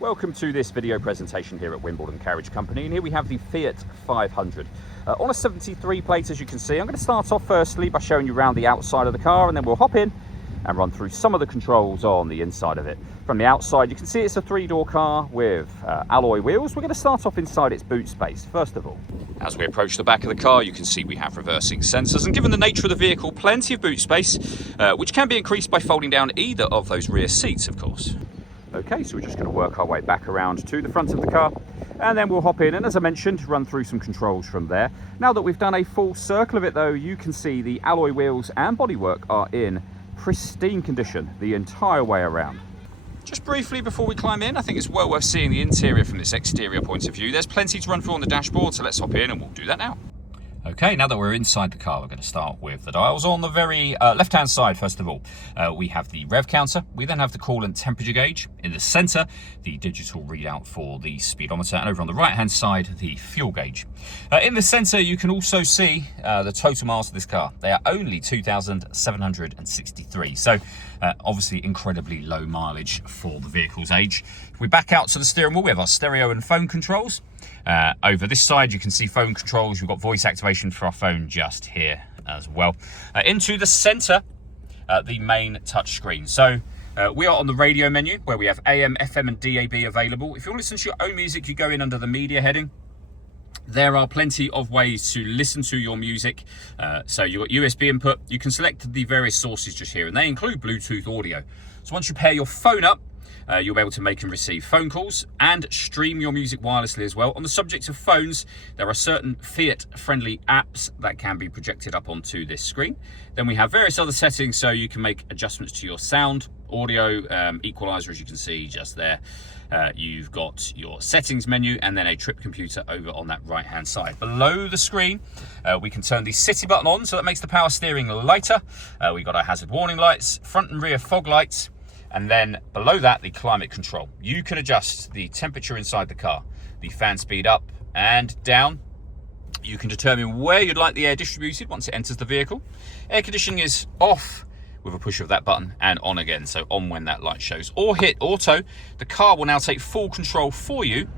Welcome to this video presentation here at Wimbledon Carriage Company, and here we have the Fiat 500 on a 73 plate. As you can see, I'm going to start off firstly by showing you around the outside of the car, and then we'll hop in and run through some of the controls on the inside of it. From the outside, you can see it's a three-door car with alloy wheels. We're going to start off inside its boot space first of all. As we approach the back of the car, you can see we have reversing sensors, and given the nature of the vehicle, plenty of boot space, which can be increased by folding down either of those rear seats, of course. Okay, so we're just going to work our way back around to the front of the car, and then we'll hop in and, as I mentioned, run through some controls from there. Now that we've done a full circle of it though, you can see the alloy wheels and bodywork are in pristine condition the entire way around. Just briefly before we climb in, I think it's well worth seeing the interior from this exterior point of view. There's plenty to run through on the dashboard, so let's hop in and we'll do that now. Okay, now that we're inside the car, we're going to start with the dials. On the very left-hand side, first of all, we have the rev counter. We then have the coolant temperature gauge. In the centre, the digital readout for the speedometer. And over on the right-hand side, the fuel gauge. In the centre, you can also see the total miles of this car. They are only 2,763. So, obviously, incredibly low mileage for the vehicle's age. If we back out to the steering wheel, we have our stereo and phone controls. Over this side, you can see phone controls. We've got voice activation for our phone just here as well. Into the centre, the main touch screen. So we are on the radio menu where we have AM, FM and DAB available. If you want to listen to your own music, you go in under the media heading. There are plenty of ways to listen to your music. So you've got USB input. You can select the various sources just here, and they include Bluetooth audio. So once you pair your phone up, you'll be able to make and receive phone calls and stream your music wirelessly as well. On the subject of phones, there are certain Fiat-friendly apps that can be projected up onto this screen. Then we have various other settings, so you can make adjustments to your sound, audio, equalizer, as you can see just there. You've got your settings menu and then a trip computer over on that right-hand side. Below the screen, we can turn the city button on, so that makes the power steering lighter. We've got our hazard warning lights, front and rear fog lights, and then below that, the climate control. You can adjust the temperature inside the car, the fan speed up and down. You can determine where you'd like the air distributed once it enters the vehicle. Air conditioning is off with a push of that button, and on again, so on when that light shows. Or hit auto. The car will now take full control for you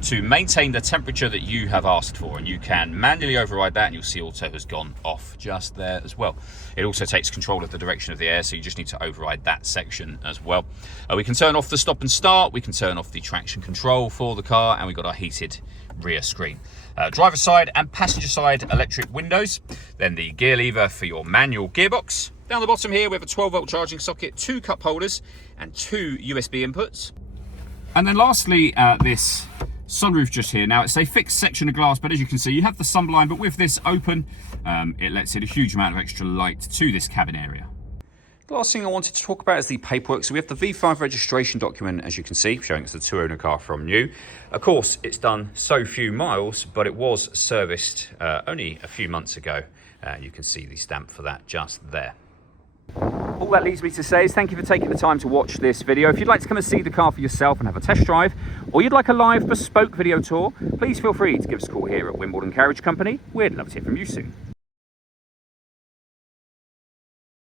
to maintain the temperature that you have asked for, and you can manually override that, and you'll see auto has gone off just there as well. It also takes control of the direction of the air, so you just need to override that section as well. We can turn off the stop and start, we can turn off the traction control for the car, and we've got our heated rear screen. Driver side and passenger side electric windows, then the gear lever for your manual gearbox. Down the bottom here we have a 12-volt charging socket, 2 cup holders and 2 USB inputs. And then lastly, this sunroof just here. Now it's a fixed section of glass, but as you can see, you have the sunblind, but with this open, it lets in a huge amount of extra light to this cabin area. The last thing I wanted to talk about is the paperwork. So we have the V5 registration document, as you can see, showing it's a 2-owner car from new. Of course, it's done so few miles, but it was serviced only a few months ago. You can see the stamp for that just there. All that leaves me to say is thank you for taking the time to watch this video. If you'd like to come and see the car for yourself and have a test drive, or you'd like a live bespoke video tour, please feel free to give us a call here at Wimbledon Carriage Company. We'd love to hear from you soon.